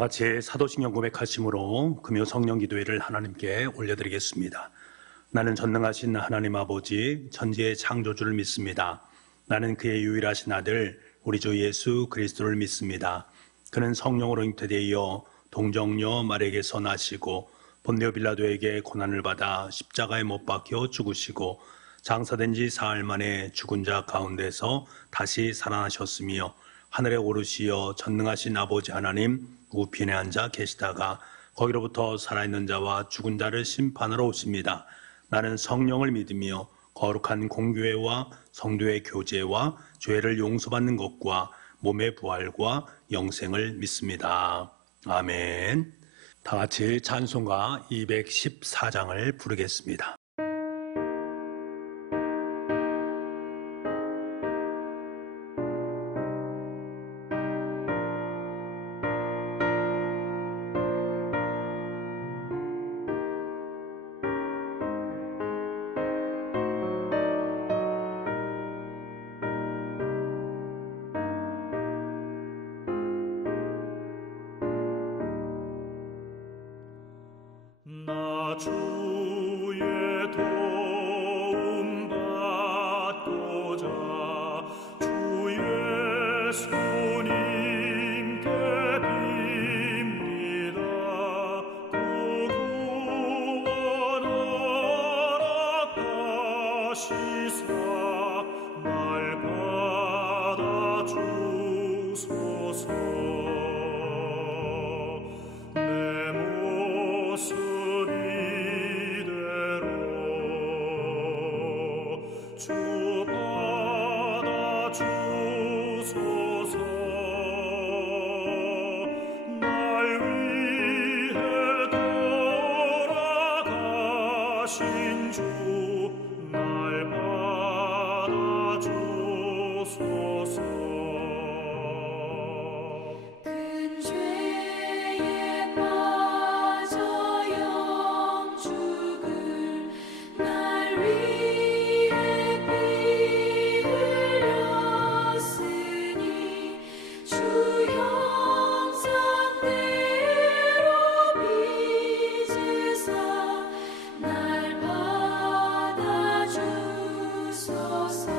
같이 사도신경 고백하심으로 금요 성령 기도회를 하나님께 올려드리겠습니다. 나는 전능하신 하나님 아버지 천지의 창조주를 믿습니다. 나는 그의 유일하신 아들 우리 주 예수 그리스도를 믿습니다. 그는 성령으로 잉태되어 동정녀 마리아에게서 나시고 본디오 빌라도에게 고난을 받아 십자가에 못 박혀 죽으시고 장사된 지 사흘 만에 죽은 자 가운데서 다시 살아나셨으며 하늘에 오르시어 전능하신 아버지 하나님 우편에 앉아 계시다가 거기로부터 살아있는 자와 죽은 자를 심판하러 오십니다. 나는 성령을 믿으며 거룩한 공교회와 성도의 교제와 죄를 용서받는 것과 몸의 부활과 영생을 믿습니다. 아멘. 다 같이 찬송가 214장을 부르겠습니다. 나 주의 도움 받고자 주 예수님께 빕니다. 그 구원하라 하시사 날 받아 주소서. 주 받아 주소서. 날 위해 돌아가신 주 날 받아 주소서. 큰 죄에 빠져 영죽을 날 위해 피 흘렸으니 주 형상대로 빚으사 날 받아 주소서.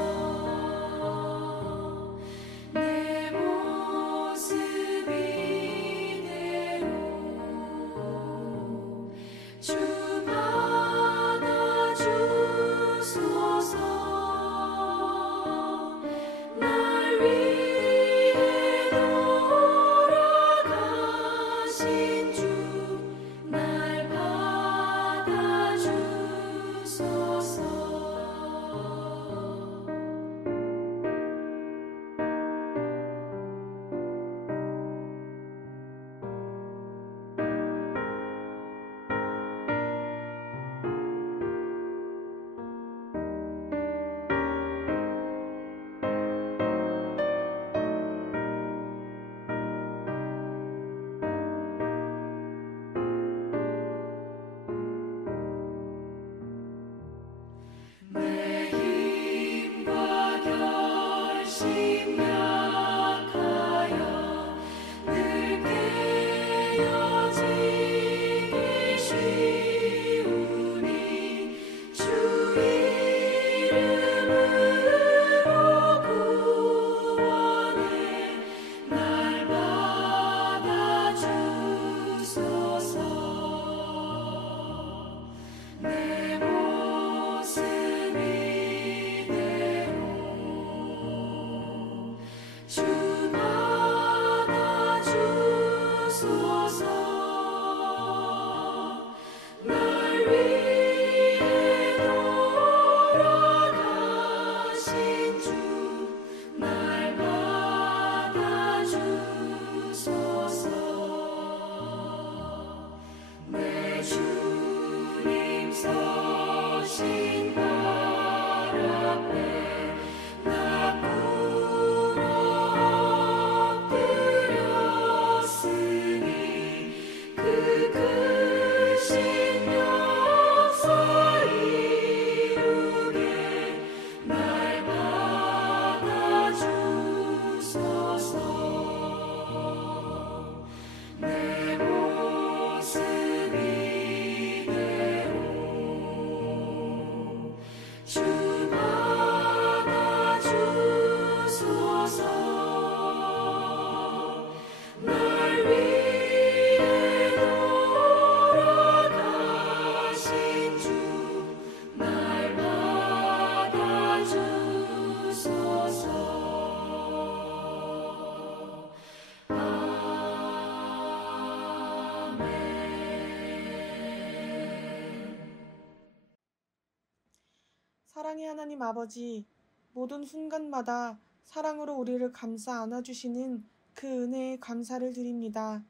사랑의 하나님 아버지, 모든 순간마다 사랑으로 우리를 감싸 안아주시는 그 은혜에 감사를 드립니다.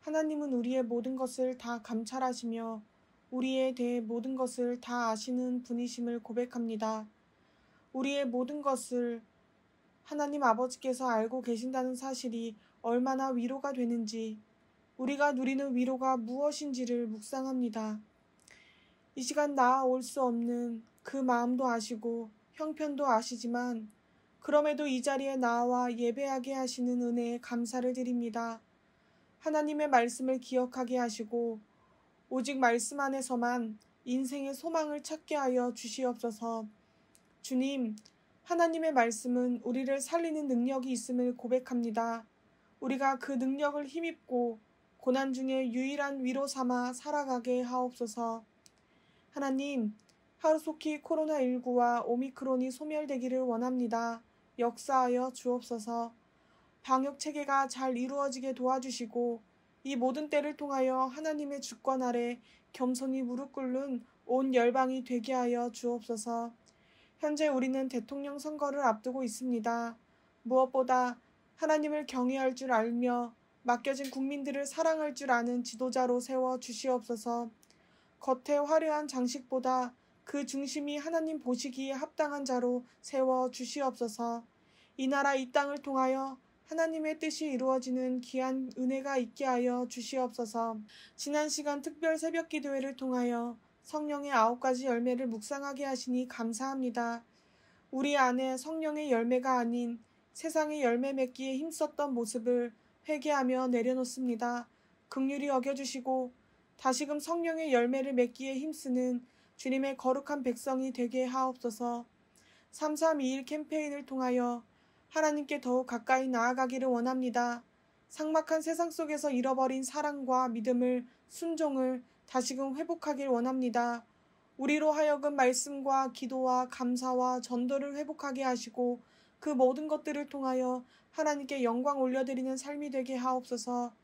하나님은 우리의 모든 것을 다 감찰하시며 우리에 대해 모든 것을 다 아시는 분이심을 고백합니다. 우리의 모든 것을 하나님 아버지께서 알고 계신다는 사실이 얼마나 위로가 되는지, 우리가 누리는 위로가 무엇인지를 묵상합니다. 이 시간 나아올 수 없는 그 마음도 아시고 형편도 아시지만 그럼에도 이 자리에 나와 예배하게 하시는 은혜에 감사를 드립니다. 하나님의 말씀을 기억하게 하시고 오직 말씀 안에서만 인생의 소망을 찾게 하여 주시옵소서. 주님, 하나님의 말씀은 우리를 살리는 능력이 있음을 고백합니다. 우리가 그 능력을 힘입고 고난 중에 유일한 위로 삼아 살아가게 하옵소서. 하나님, 하루속히 코로나19와 오미크론이 소멸되기를 원합니다. 역사하여 주옵소서. 방역 체계가 잘 이루어지게 도와주시고 이 모든 때를 통하여 하나님의 주권 아래 겸손히 무릎 꿇는 온 열방이 되게 하여 주옵소서. 현재 우리는 대통령 선거를 앞두고 있습니다. 무엇보다 하나님을 경외할 줄 알며 맡겨진 국민들을 사랑할 줄 아는 지도자로 세워 주시옵소서. 겉에 화려한 장식보다 그 중심이 하나님 보시기에 합당한 자로 세워 주시옵소서. 이 나라 이 땅을 통하여 하나님의 뜻이 이루어지는 귀한 은혜가 있게 하여 주시옵소서. 지난 시간 특별 새벽 기도회를 통하여 성령의 9가지 열매를 묵상하게 하시니 감사합니다. 우리 안에 성령의 열매가 아닌 세상의 열매 맺기에 힘썼던 모습을 회개하며 내려놓습니다. 긍휼히 여겨주시고 다시금 성령의 열매를 맺기에 힘쓰는 주님의 거룩한 백성이 되게 하옵소서. 3321 캠페인을 통하여 하나님께 더욱 가까이 나아가기를 원합니다. 삭막한 세상 속에서 잃어버린 사랑과 믿음을, 순종을 다시금 회복하길 원합니다. 우리로 하여금 말씀과 기도와 감사와 전도를 회복하게 하시고 그 모든 것들을 통하여 하나님께 영광 올려드리는 삶이 되게 하옵소서.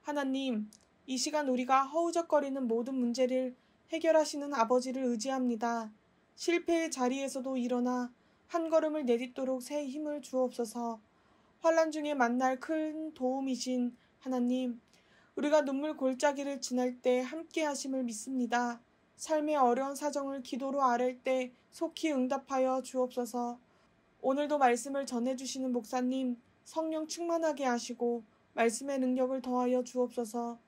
하나님, 이 시간 우리가 허우적거리는 모든 문제를 해결하시는 아버지를 의지합니다. 실패의 자리에서도 일어나 한 걸음을 내딛도록 새 힘을 주옵소서. 환난 중에 만날 큰 도움이신 하나님, 우리가 눈물 골짜기를 지날 때 함께 하심을 믿습니다. 삶의 어려운 사정을 기도로 아랠 때 속히 응답하여 주옵소서. 오늘도 말씀을 전해주시는 목사님, 성령 충만하게 하시고 말씀의 능력을 더하여 주옵소서.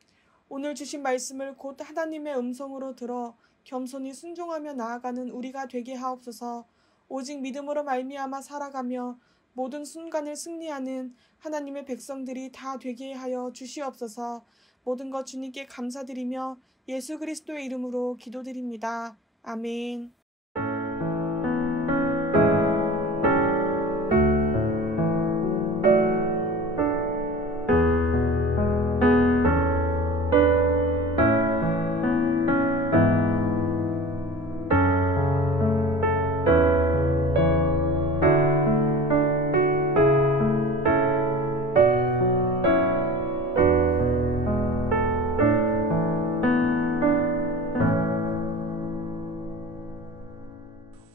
오늘 주신 말씀을 곧 하나님의 음성으로 들어 겸손히 순종하며 나아가는 우리가 되게 하옵소서. 오직 믿음으로 말미암아 살아가며 모든 순간을 승리하는 하나님의 백성들이 다 되게 하여 주시옵소서. 모든 것 주님께 감사드리며 예수 그리스도의 이름으로 기도드립니다. 아멘.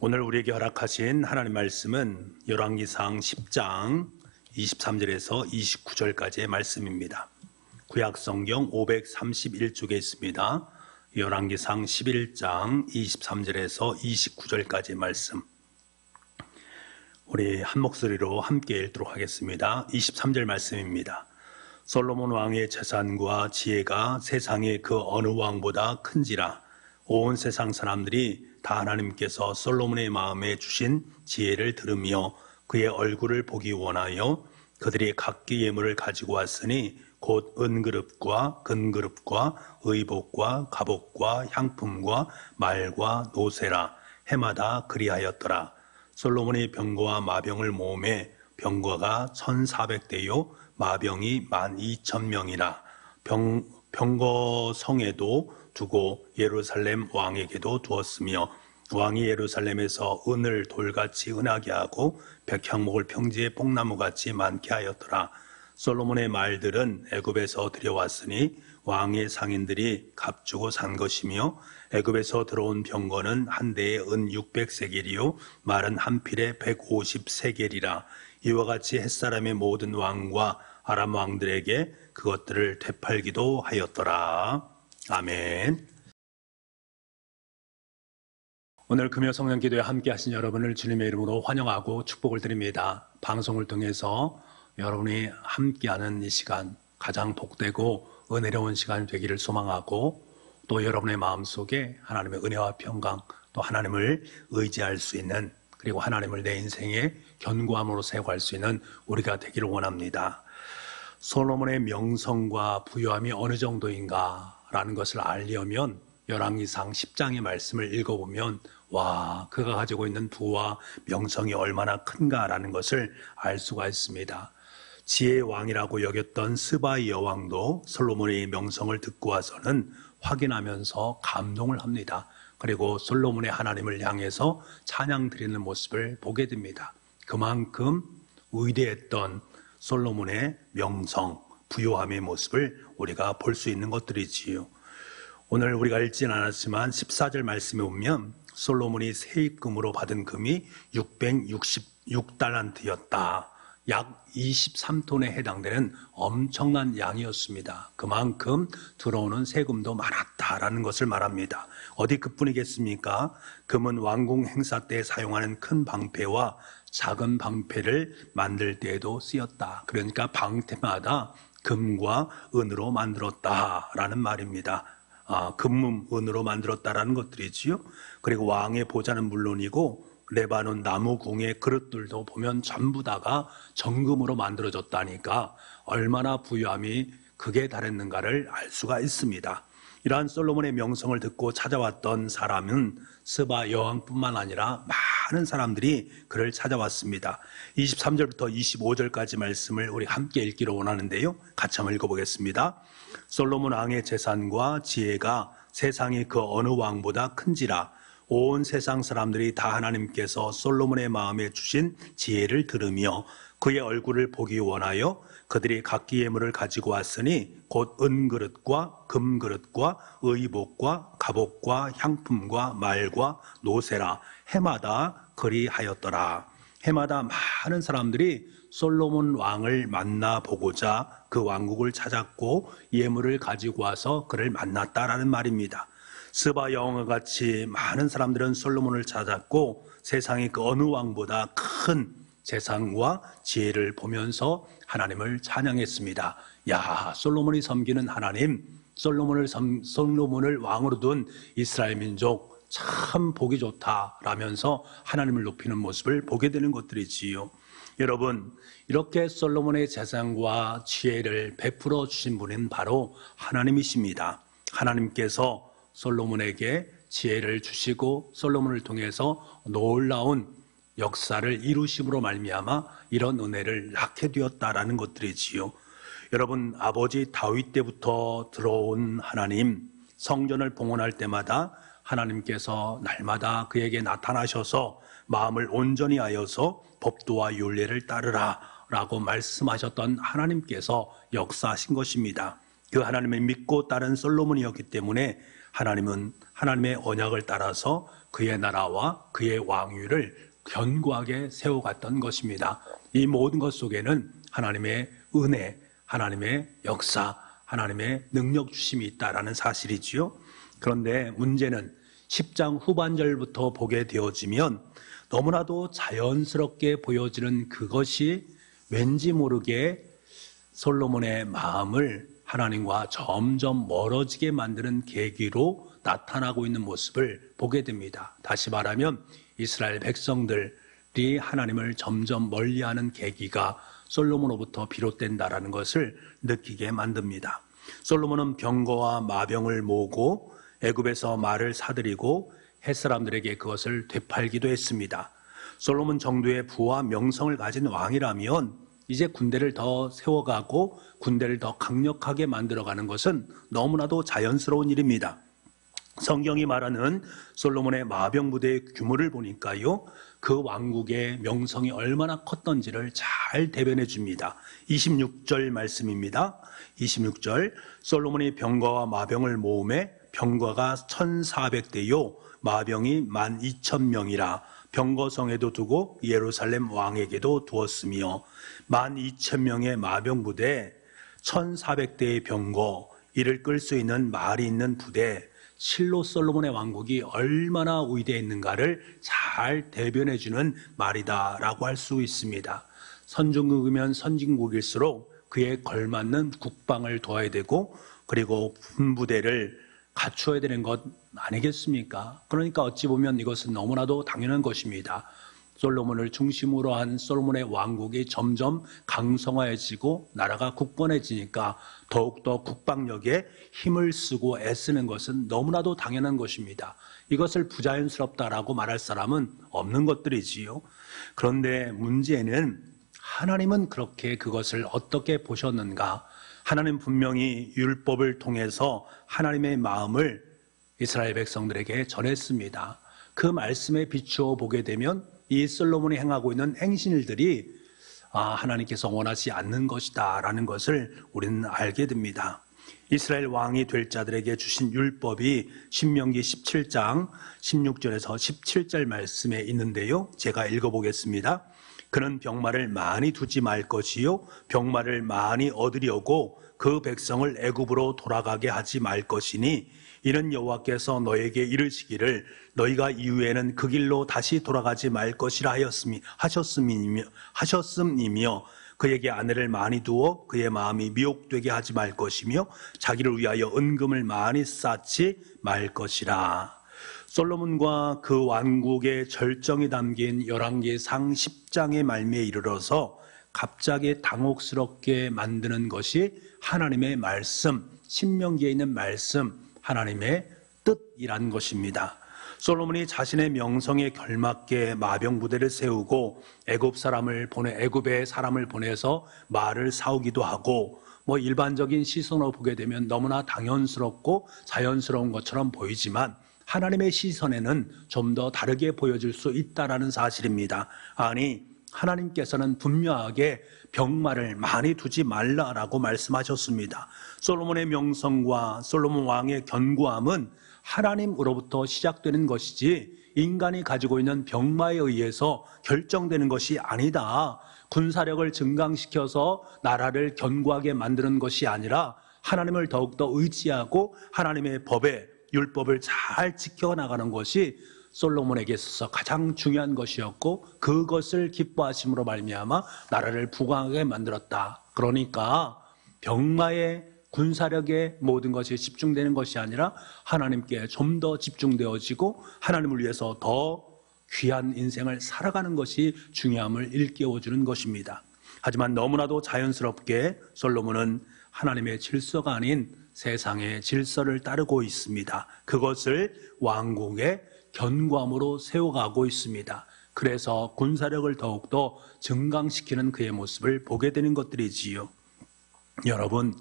오늘 우리에게 허락하신 하나님 말씀은 열왕기상 10장 23절에서 29절까지의 말씀입니다. 구약성경 531쪽에 있습니다. 열왕기상 11장 23절에서 29절까지의 말씀. 우리 한 목소리로 함께 읽도록 하겠습니다. 23절 말씀입니다. 솔로몬 왕의 재산과 지혜가 세상의 그 어느 왕보다 큰지라. 온 세상 사람들이 다 하나님께서 솔로몬의 마음에 주신 지혜를 들으며 그의 얼굴을 보기 원하여 그들이 각기 예물을 가지고 왔으니 곧 은그릇과 금그릇과 의복과 갑옷과 향품과 말과 노새라. 해마다 그리하였더라. 솔로몬의 병거와 마병을 모음에 병거가 1,400대요 마병이 12,000명이라. 병거 성에도 두고 예루살렘 왕에게도 두었으며 왕이 예루살렘에서 은을 돌같이 은하게 하고 백향목을 평지에 뽕나무같이 많게 하였더라. 솔로몬의 말들은 애굽에서 들여왔으니 왕의 상인들이 값주고 산 것이며 애굽에서 들어온 병거는 한 대에 은 600세겔이요 말은 한 필에 150세겔이라. 이와 같이 햇사람의 모든 왕과 아람 왕들에게 그것들을 되팔기도 하였더라. 아멘. 오늘 금요 성령 기도에 함께 하신 여러분을 주님의 이름으로 환영하고 축복을 드립니다. 방송을 통해서 여러분이 함께하는 이 시간 가장 복되고 은혜로운 시간이 되기를 소망하고, 또 여러분의 마음속에 하나님의 은혜와 평강, 또 하나님을 의지할 수 있는, 그리고 하나님을 내 인생의 견고함으로 세워갈 수 있는 우리가 되기를 원합니다. 솔로몬의 명성과 부유함이 어느 정도인가라는 것을 알려면 열왕기상 10장의 말씀을 읽어보면 와, 그가 가지고 있는 부와 명성이 얼마나 큰가라는 것을 알 수가 있습니다. 지혜의 왕이라고 여겼던 스바이 여왕도 솔로몬의 명성을 듣고 와서는 확인하면서 감동을 합니다. 그리고 솔로몬의 하나님을 향해서 찬양 드리는 모습을 보게 됩니다. 그만큼 위대했던 솔로몬의 명성, 부요함의 모습을 우리가 볼 수 있는 것들이지요. 오늘 우리가 읽진 않았지만 14절 말씀에 보면 솔로몬이 세입금으로 받은 금이 666달란트였다. 약 23톤에 해당되는 엄청난 양이었습니다. 그만큼 들어오는 세금도 많았다라는 것을 말합니다. 어디 그뿐이겠습니까? 금은 왕궁 행사 때 사용하는 큰 방패와 작은 방패를 만들 때에도 쓰였다. 그러니까 방패마다 금과 은으로 만들었다라는 말입니다. 금문, 은으로 만들었다라는 것들이지요. 그리고 왕의 보좌는 물론이고 레바논 나무궁의 그릇들도 보면 전부 다가 정금으로 만들어졌다니까 얼마나 부유함이 극에 달했는가를 알 수가 있습니다. 이러한 솔로몬의 명성을 듣고 찾아왔던 사람은 스바 여왕뿐만 아니라 많은 사람들이 그를 찾아왔습니다. 23절부터 25절까지 말씀을 우리 함께 읽기로 원하는데요. 같이 한번 읽어보겠습니다. 솔로몬 왕의 재산과 지혜가 세상의 그 어느 왕보다 큰지라. 온 세상 사람들이 다 하나님께서 솔로몬의 마음에 주신 지혜를 들으며 그의 얼굴을 보기 원하여 그들이 각기 예물을 가지고 왔으니 곧 은그릇과 금그릇과 의복과 갑옷과 향품과 말과 노새라. 해마다 그리하였더라. 해마다 많은 사람들이 솔로몬 왕을 만나보고자 그 왕국을 찾았고 예물을 가지고 와서 그를 만났다라는 말입니다. 스바 여왕과 같이 많은 사람들은 솔로몬을 찾았고 세상의 그 어느 왕보다 큰 재산과 지혜를 보면서 하나님을 찬양했습니다. 야, 솔로몬이 섬기는 하나님, 솔로몬을 왕으로 둔 이스라엘 민족 참 보기 좋다라면서 하나님을 높이는 모습을 보게 되는 것들이지요. 여러분, 이렇게 솔로몬의 재산과 지혜를 베풀어 주신 분은 바로 하나님이십니다. 하나님께서 솔로몬에게 지혜를 주시고 솔로몬을 통해서 놀라운 역사를 이루심으로 말미암아 이런 은혜를 낳게 되었다라는 것들이지요. 여러분, 아버지 다윗 때부터 들어온 하나님, 성전을 봉헌할 때마다 하나님께서 날마다 그에게 나타나셔서 마음을 온전히 하여서 법도와 율례를 따르라 라고 말씀하셨던 하나님께서 역사하신 것입니다. 그 하나님을 믿고 따른 솔로몬이었기 때문에 하나님은 하나님의 언약을 따라서 그의 나라와 그의 왕위를 견고하게 세워갔던 것입니다. 이 모든 것 속에는 하나님의 은혜, 하나님의 역사, 하나님의 능력 주심이 있다라는 사실이지요. 그런데 문제는 10장 후반절부터 보게 되어지면 너무나도 자연스럽게 보여지는 그것이 왠지 모르게 솔로몬의 마음을 하나님과 점점 멀어지게 만드는 계기로 나타나고 있는 모습을 보게 됩니다. 다시 말하면 이스라엘 백성들이 하나님을 점점 멀리하는 계기가 솔로몬으로부터 비롯된다라는 것을 느끼게 만듭니다. 솔로몬은 병거와 마병을 모으고 애굽에서 말을 사들이고 햇사람들에게 그것을 되팔기도 했습니다. 솔로몬 정도의 부와 명성을 가진 왕이라면 이제 군대를 더 세워가고 군대를 더 강력하게 만들어가는 것은 너무나도 자연스러운 일입니다. 성경이 말하는 솔로몬의 마병 부대의 규모를 보니까요, 그 왕국의 명성이 얼마나 컸던지를 잘 대변해 줍니다. 26절 말씀입니다. 26절, 솔로몬이 병거와 마병을 모음에 병거가 1,400대요 마병이 12,000명이라 병거성에도 두고 예루살렘 왕에게도 두었으며 12,000명의 마병 부대, 1,400대의 병거, 이를 끌 수 있는 말이 있는 부대, 실로 솔로몬의 왕국이 얼마나 위대했는가를 잘 대변해주는 말이다라고 할 수 있습니다. 선진국이면 선진국일수록 그에 걸맞는 국방을 둬야 되고, 그리고 군부대를 갖추어야 되는 것 아니겠습니까? 그러니까 어찌 보면 이것은 너무나도 당연한 것입니다. 솔로몬을 중심으로 한 솔로몬의 왕국이 점점 강성화해지고 나라가 굳건해지니까 더욱더 국방력에 힘을 쓰고 애쓰는 것은 너무나도 당연한 것입니다. 이것을 부자연스럽다라고 말할 사람은 없는 것들이지요. 그런데 문제는 하나님은 그렇게 그것을 어떻게 보셨는가? 하나님 분명히 율법을 통해서 하나님의 마음을 이스라엘 백성들에게 전했습니다. 그 말씀에 비추어 보게 되면 이 솔로몬이 행하고 있는 행실들이 하나님께서 원하지 않는 것이다 라는 것을 우리는 알게 됩니다. 이스라엘 왕이 될 자들에게 주신 율법이 신명기 17장 16절에서 17절 말씀에 있는데요, 제가 읽어보겠습니다. 그는 병마를 많이 두지 말 것이요 병마를 많이 얻으려고 그 백성을 애굽으로 돌아가게 하지 말 것이니 이는 여호와께서 너에게 이르시기를 너희가 이후에는 그 길로 다시 돌아가지 말 것이라 하셨음이며 그에게 아내를 많이 두어 그의 마음이 미혹되게 하지 말 것이며 자기를 위하여 은금을 많이 쌓지 말 것이라. 솔로몬과 그 왕국의 절정이 담긴 열왕기상 10장의 말미에 이르러서 갑자기 당혹스럽게 만드는 것이 하나님의 말씀, 신명기에 있는 말씀, 하나님의 뜻이란 것입니다. 솔로몬이 자신의 명성에 걸맞게 마병 부대를 세우고 애굽에 사람을 보내서 말을 사오기도 하고, 일반적인 시선으로 보게 되면 너무나 당연스럽고 자연스러운 것처럼 보이지만 하나님의 시선에는 좀 더 다르게 보여질 수 있다라는 사실입니다. 아니, 하나님께서는 분명하게 병마를 많이 두지 말라라고 말씀하셨습니다. 솔로몬의 명성과 솔로몬 왕의 견고함은 하나님으로부터 시작되는 것이지 인간이 가지고 있는 병마에 의해서 결정되는 것이 아니다. 군사력을 증강시켜서 나라를 견고하게 만드는 것이 아니라 하나님을 더욱더 의지하고 하나님의 율법을 잘 지켜나가는 것이 솔로몬에게 있어서 가장 중요한 것이었고, 그것을 기뻐하심으로 말미암아 나라를 부강하게 만들었다. 그러니까 병마의 군사력에 모든 것이 집중되는 것이 아니라 하나님께 좀 더 집중되어지고 하나님을 위해서 더 귀한 인생을 살아가는 것이 중요함을 일깨워주는 것입니다. 하지만 너무나도 자연스럽게 솔로몬은 하나님의 질서가 아닌 세상의 질서를 따르고 있습니다. 그것을 왕국의 견고함으로 세워가고 있습니다. 그래서 군사력을 더욱더 증강시키는 그의 모습을 보게 되는 것들이지요. 여러분,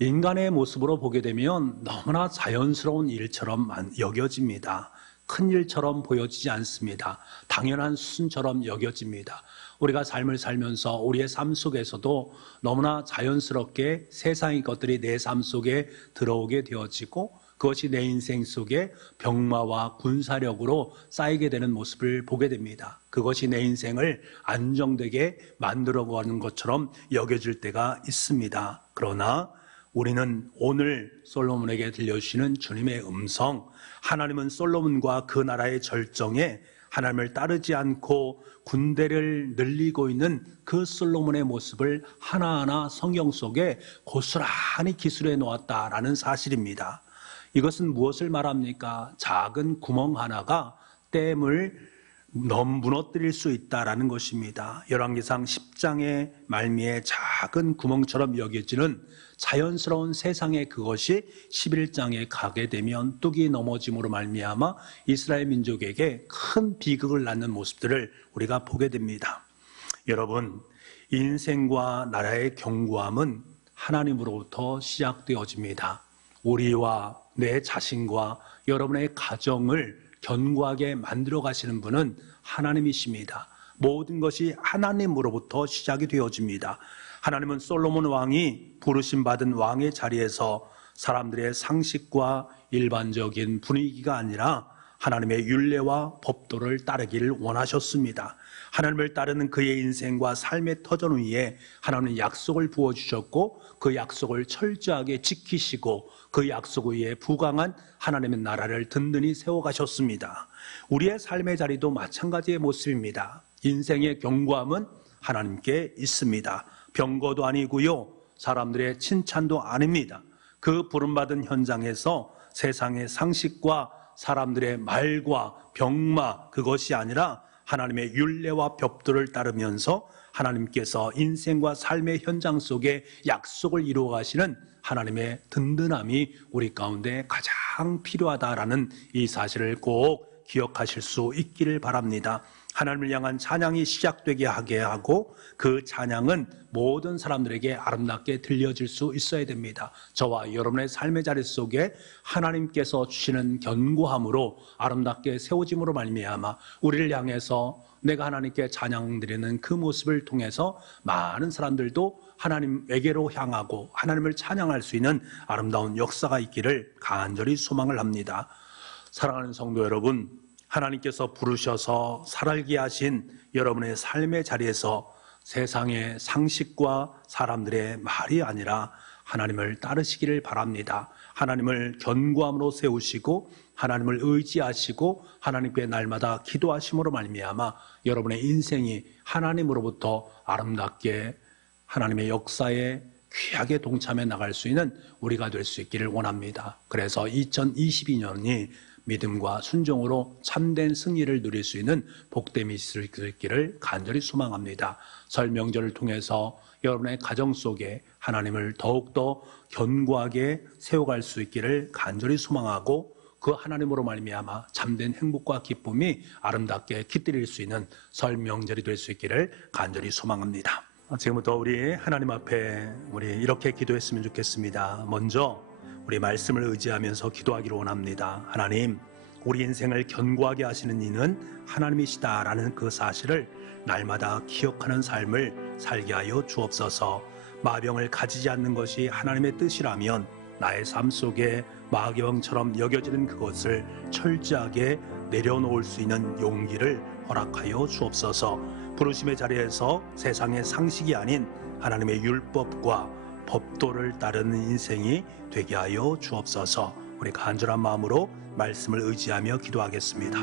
인간의 모습으로 보게 되면 너무나 자연스러운 일처럼 여겨집니다. 큰 일처럼 보여지지 않습니다. 당연한 수순처럼 여겨집니다. 우리가 삶을 살면서 우리의 삶 속에서도 너무나 자연스럽게 세상의 것들이 내 삶 속에 들어오게 되어지고, 그것이 내 인생 속에 병마와 군사력으로 쌓이게 되는 모습을 보게 됩니다. 그것이 내 인생을 안정되게 만들어가는 것처럼 여겨질 때가 있습니다. 그러나 우리는 오늘 솔로몬에게 들려주시는 주님의 음성, 하나님은 솔로몬과 그 나라의 절정에 하나님을 따르지 않고 군대를 늘리고 있는 그 솔로몬의 모습을 하나하나 성경 속에 고스란히 기술해 놓았다라는 사실입니다. 이것은 무엇을 말합니까? 작은 구멍 하나가 댐을 무너뜨릴 수 있다라는 것입니다. 열왕기상 10장의 말미에 작은 구멍처럼 여겨지는 자연스러운 세상의 그것이 11장에 가게 되면 뚝이 넘어짐으로 말미암아 이스라엘 민족에게 큰 비극을 낳는 모습들을 우리가 보게 됩니다. 여러분, 인생과 나라의 견고함은 하나님으로부터 시작되어집니다. 우리와 내 자신과 여러분의 가정을 견고하게 만들어 가시는 분은 하나님이십니다. 모든 것이 하나님으로부터 시작이 되어집니다. 하나님은 솔로몬 왕이 부르심 받은 왕의 자리에서 사람들의 상식과 일반적인 분위기가 아니라 하나님의 율례와 법도를 따르기를 원하셨습니다. 하나님을 따르는 그의 인생과 삶의 터전 위에 하나님은 약속을 부어주셨고 그 약속을 철저하게 지키시고 그 약속 위에 부강한 하나님의 나라를 든든히 세워가셨습니다. 우리의 삶의 자리도 마찬가지의 모습입니다. 인생의 견고함은 하나님께 있습니다. 병거도 아니고요, 사람들의 칭찬도 아닙니다. 그 부름받은 현장에서 세상의 상식과 사람들의 말과 병마, 그것이 아니라 하나님의 율례와 법도를 따르면서 하나님께서 인생과 삶의 현장 속에 약속을 이루어 가시는 하나님의 든든함이 우리 가운데 가장 필요하다라는 이 사실을 꼭 기억하실 수 있기를 바랍니다. 하나님을 향한 찬양이 시작되게 하게 하고 그 찬양은 모든 사람들에게 아름답게 들려질 수 있어야 됩니다. 저와 여러분의 삶의 자리 속에 하나님께서 주시는 견고함으로 아름답게 세워짐으로 말미암아 우리를 향해서 내가 하나님께 찬양드리는 그 모습을 통해서 많은 사람들도 하나님에게로 향하고 하나님을 찬양할 수 있는 아름다운 역사가 있기를 간절히 소망을 합니다. 사랑하는 성도 여러분, 하나님께서 부르셔서 살게 하신 여러분의 삶의 자리에서 세상의 상식과 사람들의 말이 아니라 하나님을 따르시기를 바랍니다. 하나님을 견고함으로 세우시고 하나님을 의지하시고 하나님께 날마다 기도하심으로 말미암아 여러분의 인생이 하나님으로부터 아름답게 하나님의 역사에 귀하게 동참해 나갈 수 있는 우리가 될 수 있기를 원합니다. 그래서 2022년이 믿음과 순종으로 참된 승리를 누릴 수 있는 복됨이 있기를 간절히 소망합니다. 설 명절을 통해서 여러분의 가정 속에 하나님을 더욱더 견고하게 세워갈 수 있기를 간절히 소망하고 그 하나님으로 말미암아 참된 행복과 기쁨이 아름답게 깃들일 수 있는 설 명절이 될 수 있기를 간절히 소망합니다. 지금부터 우리 하나님 앞에 우리 이렇게 기도했으면 좋겠습니다. 먼저 우리 말씀을 의지하면서 기도하기를 원합니다. 하나님, 우리 인생을 견고하게 하시는 이는 하나님이시다라는 그 사실을 날마다 기억하는 삶을 살게 하여 주옵소서. 마병을 가지지 않는 것이 하나님의 뜻이라면 나의 삶 속에 마병처럼 여겨지는 그것을 철저하게 내려놓을 수 있는 용기를 허락하여 주옵소서. 부르심의 자리에서 세상의 상식이 아닌 하나님의 율법과 법도를 따르는 인생이 되게 하여 주옵소서. 우리 간절한 마음으로 말씀을 의지하며 기도하겠습니다.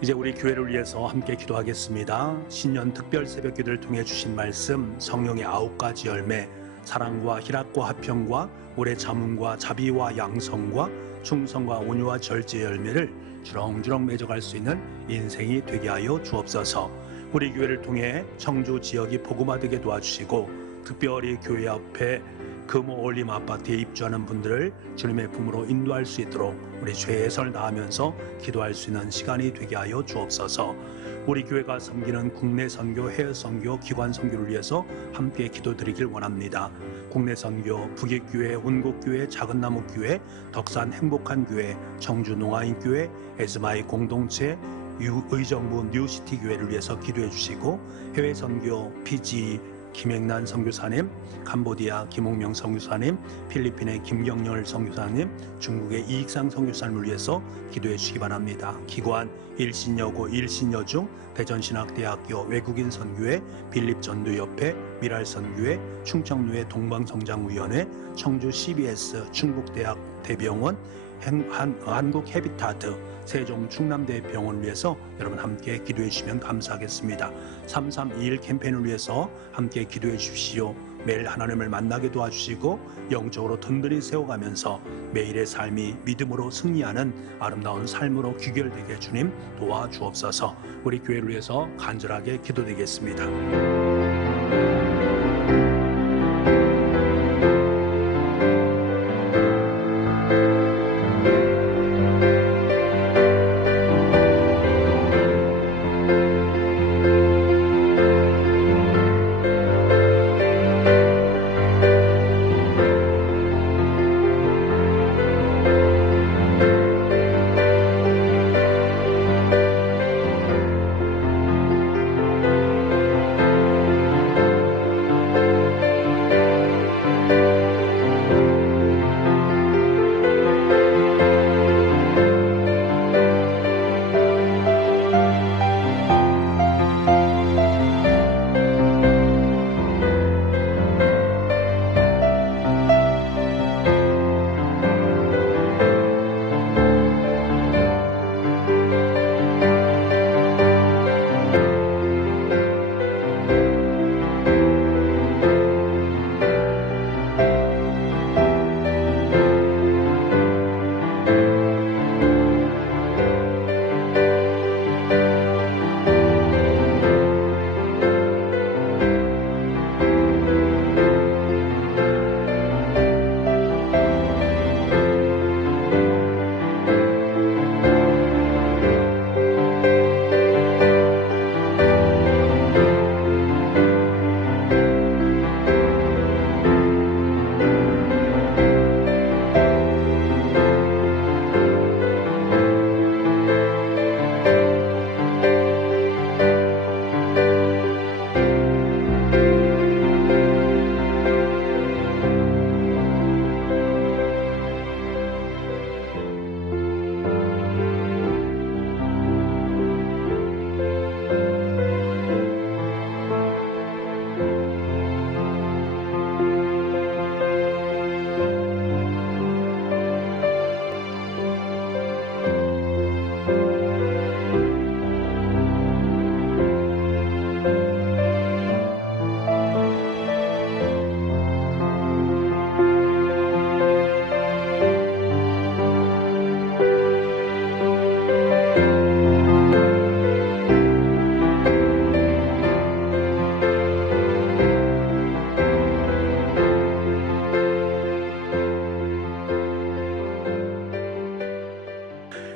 이제 우리 교회를 위해서 함께 기도하겠습니다. 신년 특별 새벽기도를 통해 주신 말씀, 성령의 9가지 열매, 사랑과 희락과 화평과 오래 참음과 자비와 양성과 충성과 온유와 절제의 열매를 주렁주렁 맺어갈 수 있는 인생이 되게 하여 주옵소서. 우리 교회를 통해 청주 지역이 복음화되게 도와주시고, 특별히 교회 앞에 금호 올림 아파트에 입주하는 분들을 주님의 품으로 인도할 수 있도록 우리 최선을 다하면서 기도할 수 있는 시간이 되게 하여 주옵소서. 우리 교회가 섬기는 국내 선교, 해외 선교, 기관 선교를 위해서 함께 기도드리길 원합니다. 국내 선교, 북익교회, 운곡교회, 작은나무교회, 덕산 행복한교회, 청주 농아인교회, 에스마이 공동체, 의정부 뉴시티 교회를 위해서 기도해 주시고, 해외 선교, 피지 김행란 선교사님, 캄보디아 김홍명 선교사님, 필리핀의 김경렬 선교사님, 중국의 이익상 선교사님을 위해서 기도해 주시기 바랍니다. 기관 일신여고, 일신여중, 대전신학대학교, 외국인 선교회, 빌립전도협회, 미랄선교회, 충청교회 동방성장위원회, 청주 CBS, 충북대학 대병원, 한국 헤비타트, 세종 충남대병원을 위해서 여러분 함께 기도해 주시면 감사하겠습니다. 3321 캠페인을 위해서 함께 기도해 주십시오. 매일 하나님을 만나게 도와주시고 영적으로 든든히 세워가면서 매일의 삶이 믿음으로 승리하는 아름다운 삶으로 귀결되게 주님 도와주옵소서. 우리 교회를 위해서 간절하게 기도드리겠습니다.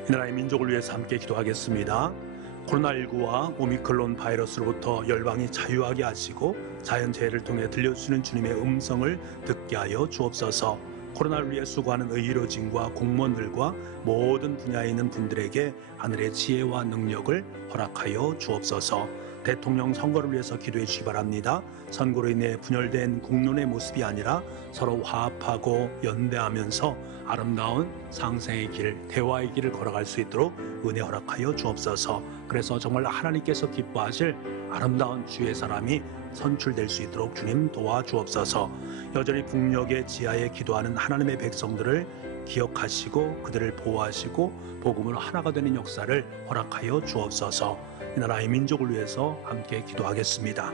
이 나라의 민족을 위해서 함께 기도하겠습니다. 코로나19와 오미크론 바이러스로부터 열방이 자유하게 하시고 자연재해를 통해 들려주시는 주님의 음성을 듣게 하여 주옵소서. 코로나를 위해 수고하는 의료진과 공무원들과 모든 분야에 있는 분들에게 하늘의 지혜와 능력을 허락하여 주옵소서. 대통령 선거를 위해서 기도해 주시기 바랍니다. 선거로 인해 분열된 국론의 모습이 아니라 서로 화합하고 연대하면서 아름다운 상생의 길, 대화의 길을 걸어갈 수 있도록 은혜 허락하여 주옵소서. 그래서 정말 하나님께서 기뻐하실 아름다운 주의 사람이 선출될 수 있도록 주님 도와주옵소서. 여전히 북녘의 지하에 기도하는 하나님의 백성들을 기억하시고 그들을 보호하시고 복음으로 하나가 되는 역사를 허락하여 주옵소서. 이 나라의 민족을 위해서 함께 기도하겠습니다.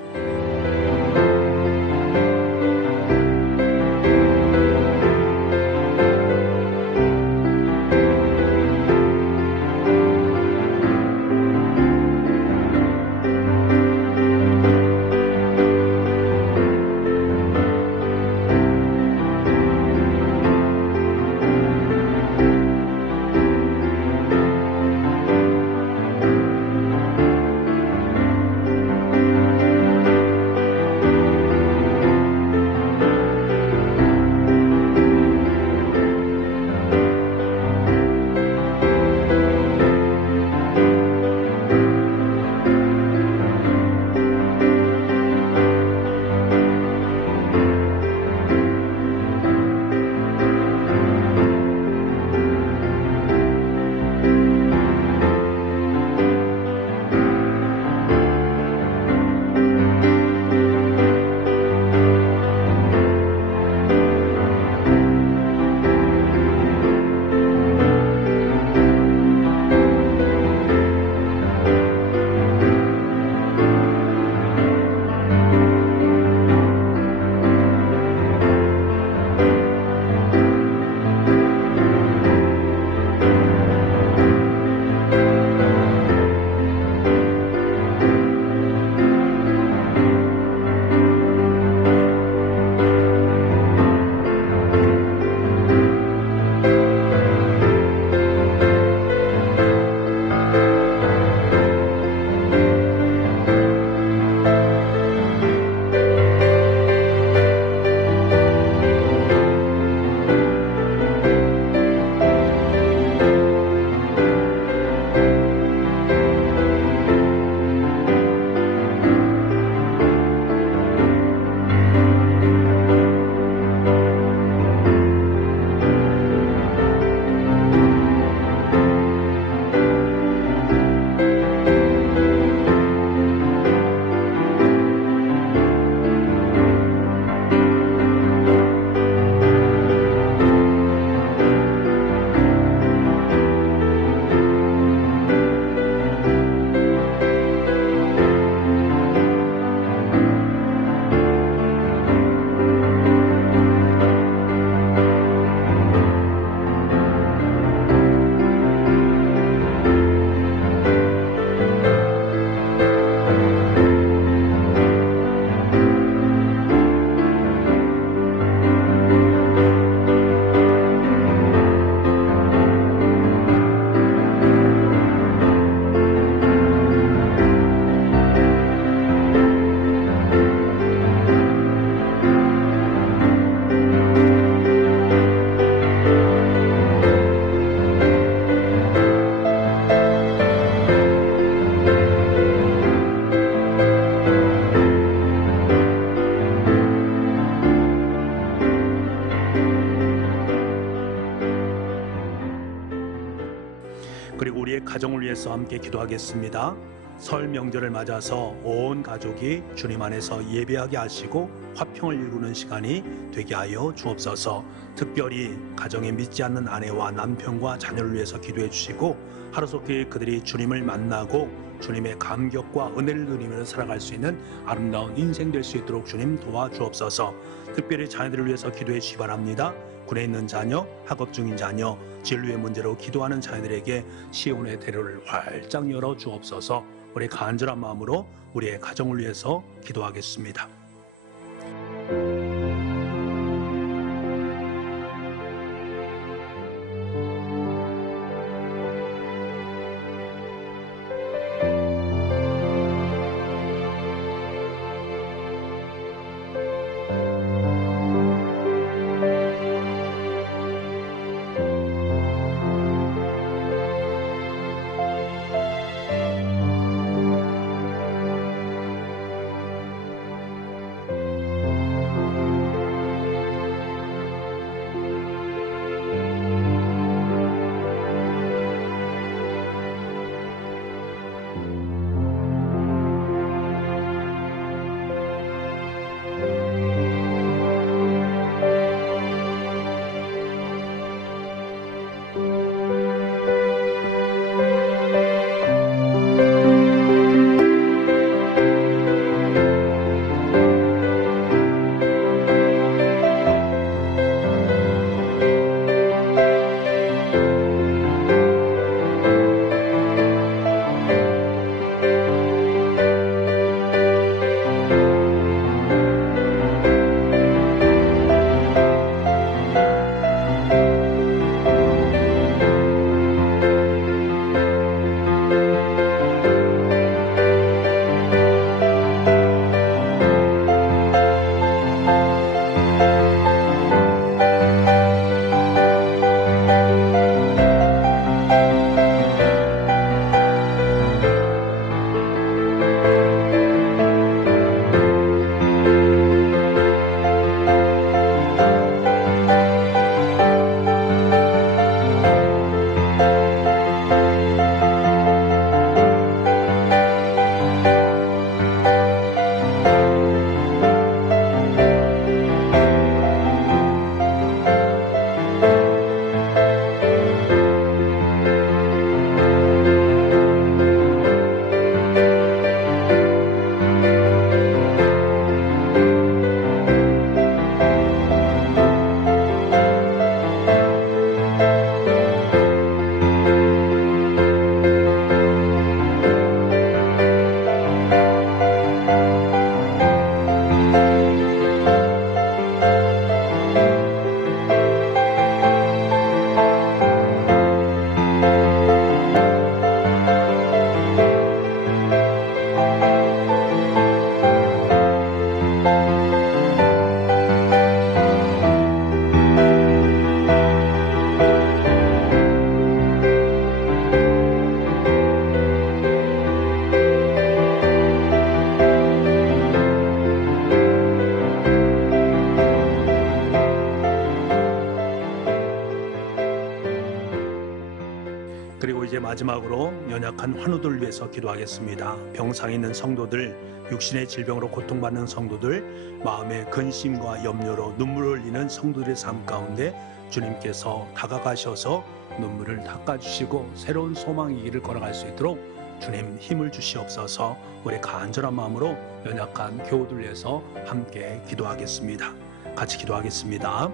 그리고 우리의 가정을 위해서 함께 기도하겠습니다. 설 명절을 맞아서 온 가족이 주님 안에서 예배하게 하시고 화평을 이루는 시간이 되게 하여 주옵소서. 특별히 가정에 믿지 않는 아내와 남편과 자녀를 위해서 기도해 주시고 하루속히 그들이 주님을 만나고 주님의 감격과 은혜를 누리며 살아갈 수 있는 아름다운 인생 될 수 있도록 주님 도와주옵소서. 특별히 자녀들을 위해서 기도해 주시기 바랍니다. 군에 있는 자녀, 학업 중인 자녀, 진로의 문제로 기도하는 자녀들에게 시온의 대로를 활짝 열어 주옵소서. 우리 간절한 마음으로 우리의 가정을 위해서 기도하겠습니다. 마지막으로 연약한 환우들 위해서 기도하겠습니다. 병상에 있는 성도들, 육신의 질병으로 고통받는 성도들, 마음의 근심과 염려로 눈물을 흘리는 성도들의 삶 가운데 주님께서 다가가셔서 눈물을 닦아주시고 새로운 소망의 길을 걸어갈 수 있도록 주님 힘을 주시옵소서. 우리 간절한 마음으로 연약한 교우들 위해서 함께 기도하겠습니다. 같이 기도하겠습니다.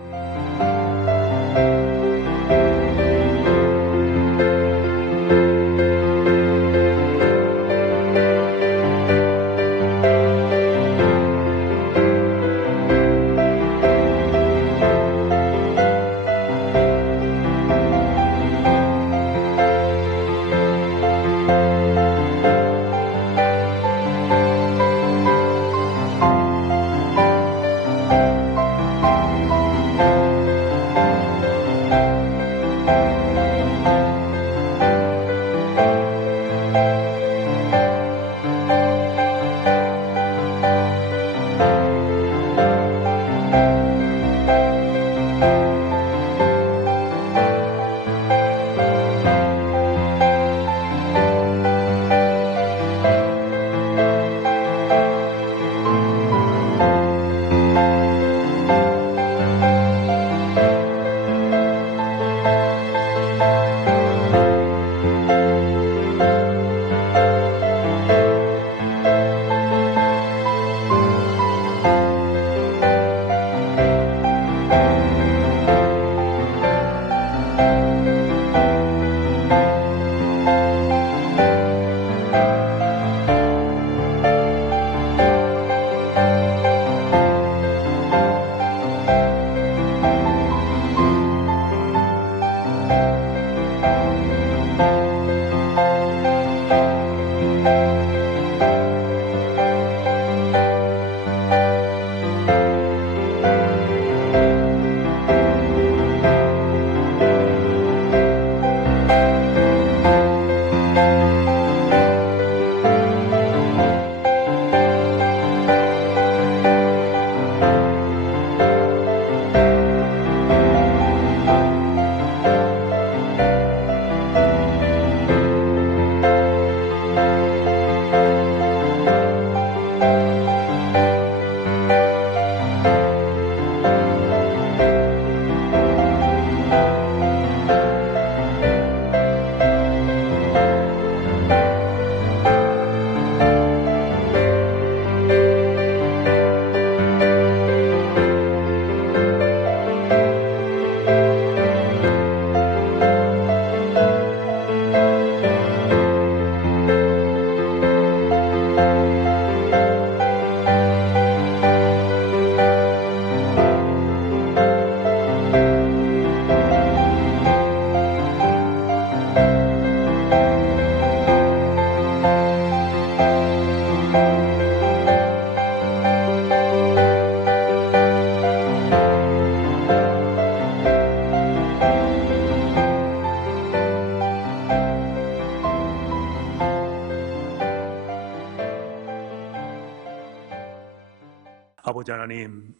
아버지 하나님,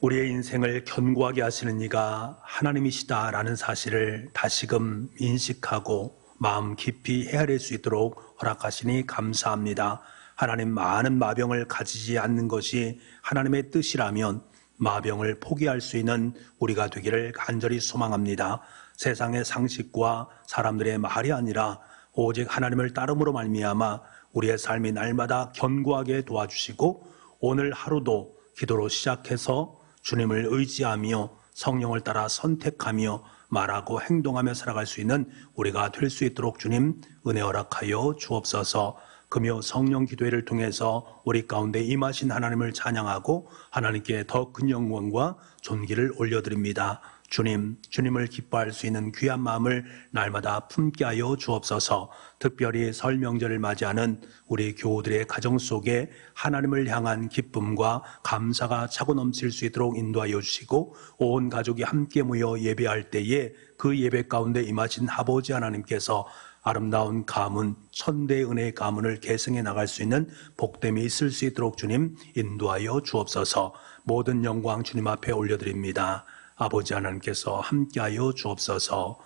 우리의 인생을 견고하게 하시는 이가 하나님이시다라는 사실을 다시금 인식하고 마음 깊이 헤아릴 수 있도록 허락하시니 감사합니다. 하나님, 많은 마병을 가지지 않는 것이 하나님의 뜻이라면 마병을 포기할 수 있는 우리가 되기를 간절히 소망합니다. 세상의 상식과 사람들의 말이 아니라 오직 하나님을 따름으로 말미암아 우리의 삶이 날마다 견고하게 도와주시고 오늘 하루도 기도로 시작해서 주님을 의지하며 성령을 따라 선택하며 말하고 행동하며 살아갈 수 있는 우리가 될 수 있도록 주님 은혜 허락하여 주옵소서. 금요 성령 기도회를 통해서 우리 가운데 임하신 하나님을 찬양하고 하나님께 더 큰 영광과 존귀를 올려드립니다. 주님을 기뻐할 수 있는 귀한 마음을 날마다 품게 하여 주옵소서. 특별히 설 명절을 맞이하는 우리 교우들의 가정 속에 하나님을 향한 기쁨과 감사가 차고 넘칠 수 있도록 인도하여 주시고 온 가족이 함께 모여 예배할 때에 그 예배 가운데 임하신 아버지 하나님께서 아름다운 가문, 천대의 은혜의 가문을 계승해 나갈 수 있는 복됨이 있을 수 있도록 주님 인도하여 주옵소서. 모든 영광 주님 앞에 올려드립니다. 아버지 하나님께서 함께하여 주옵소서.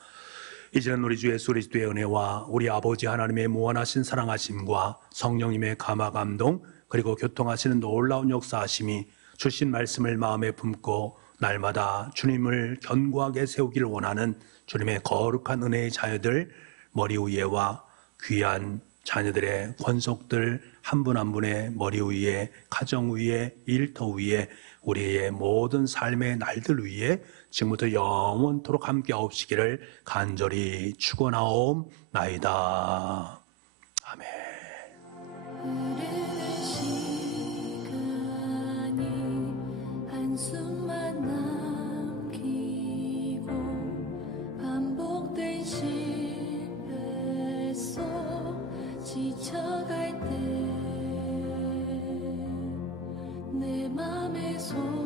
이제는 우리 주 예수 그리스도의 은혜와 우리 아버지 하나님의 무한하신 사랑하심과 성령님의 감화 감동 그리고 교통하시는 놀라운 역사하심이 주신 말씀을 마음에 품고 날마다 주님을 견고하게 세우기를 원하는 주님의 거룩한 은혜의 자녀들 머리 위에와 귀한 자녀들의 권속들 한 분 한 분의 머리 위에 가정 위에 일터 위에 우리의 모든 삶의 날들 위에 지금부터 영원토록 함께 하옵시기를 간절히 축원하옵나이다. 아멘. 흐르는 시간이 한숨만 남기고 반복된 실패 속 지쳐갈 때 내 맘의 소리